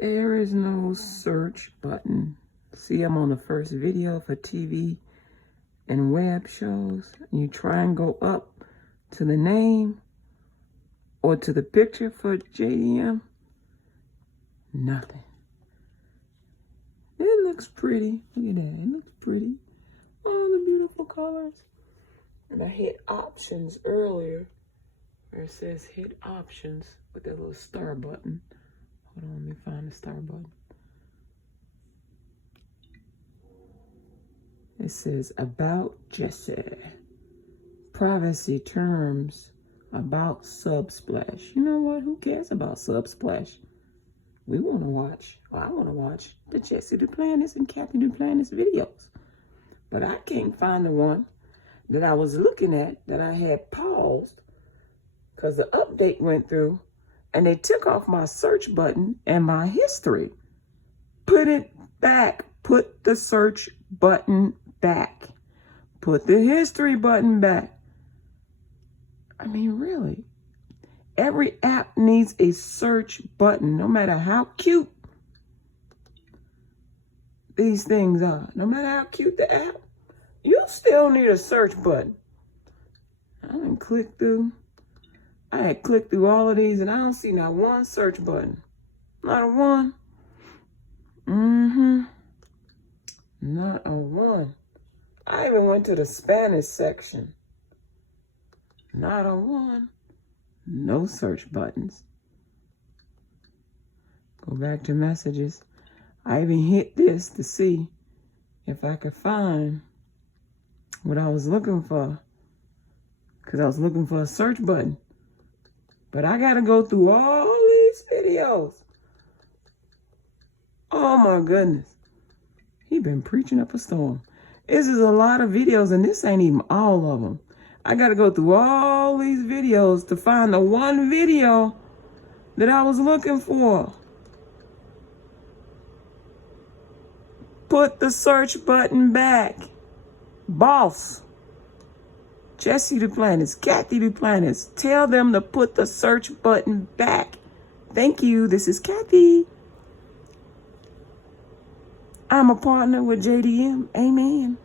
There is no search button. See, I'm on the first video for TV and web shows. You try and go up to the name or to the picture for JDM. Nothing. It looks pretty. Look at that. It looks pretty. Oh, the beautiful colors. And I hit options earlier where it says hit options with that little star button. Hold on, let me find the star button. It says about Jesse. Privacy terms about Subsplash. You know what? Who cares about Subsplash? We want to watch, or I want to watch the Jesse Duplantis and Kathy Duplantis videos. But I can't find the one that I was looking at that I had paused because the update went through and they took off my search button and my history. Put it back. Put the search button back. Put the history button back. I mean, really. Every app needs a search button, no matter how cute these things are. No matter how cute the app, you still need a search button. I didn't click through. I had clicked through all of these and I don't see not one search button. Not a one. Not a one. I even went to the Spanish section. Not a one. No search buttons. Go back to messages. I even hit this to see if I could find what I was looking for. Because I was looking for a search button. But I got to go through all these videos. Oh my goodness. He been preaching up a storm. This is a lot of videos and this ain't even all of them. I got to go through all these videos to find the one video that I was looking for. Put the search button back. Boss. Jesse Duplantis, Kathy Duplantis, tell them to put the search button back. Thank you. This is Kathy. I'm a partner with JDM. Amen.